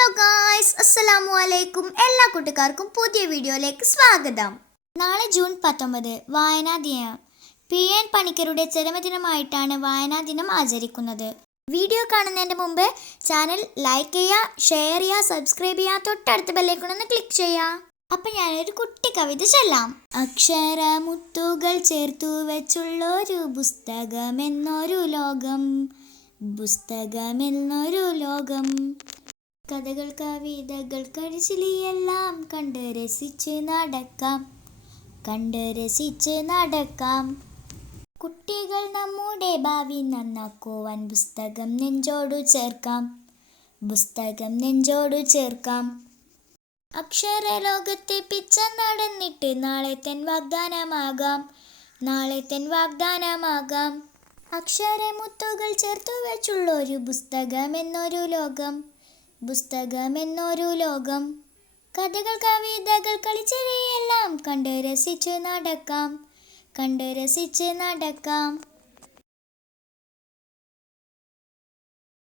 Hello guys, അസ്സലാമു അലൈക്കും. എല്ലാ കൂട്ടുകാർക്കും പുതിയ വീഡിയോയിലേക്ക് സ്വാഗതം. നാളെ ജൂൺ 19 വായനാ ദിനം. PN പണിക്കരുടെ ചരമദിനമായിട്ടാണ് വായനാ ദിനം ആചരിക്കുന്നത്. വീഡിയോ കാണുന്നതിൻ്റെ മുമ്പ് ചാനൽ ലൈക്ക് ചെയ്യുക, ഷെയർ ചെയ്യുക, സബ്സ്ക്രൈബ് ചെയ്യുക, തൊട്ടടുത്ത ബെല്ലൈക്കൺ ക്ലിക്ക് ചെയ്യുക. അപ്പം ഞാനൊരു കുട്ടി കവിത ചൊല്ലാം. അക്ഷരമുത്തുകൾ ചേർത്തു വെച്ചുള്ളൊരു പുസ്തകമെന്നൊരു ലോകം, പുസ്തകമെന്നൊരു ലോകം. കഥകൾ, കവിതകൾ, കടിച്ചിലിയെല്ലാം കണ്ട് രസിച്ച് നടക്കാം, കണ്ട് രസിച്ച് നടക്കാം. കുട്ടികൾ നമ്മുടെ ഭാവി നന്നാക്കുവാൻ പുസ്തകം നെഞ്ചോടു ചേർക്കാം, പുസ്തകം നെഞ്ചോടു ചേർക്കാം. അക്ഷരലോകത്തെ പിച്ച നടന്നിട്ട് നാളെ തൻ വാഗ്ദാനമാകാം, നാളെ തൻ വാഗ്ദാനമാകാം. അക്ഷരമുത്തുകൾ ചേർത്തു വെച്ചുള്ളൊരു പുസ്തകമെന്നൊരു ലോകം, പുസ്തകമെന്നൊരു ലോകം. കഥകൾ, കവിതകൾ, കളിച്ചിരിയെല്ലാം കണ്ട് രസിച്ച് നടക്കാം, കണ്ട് രസിച്ച് നടക്കാം.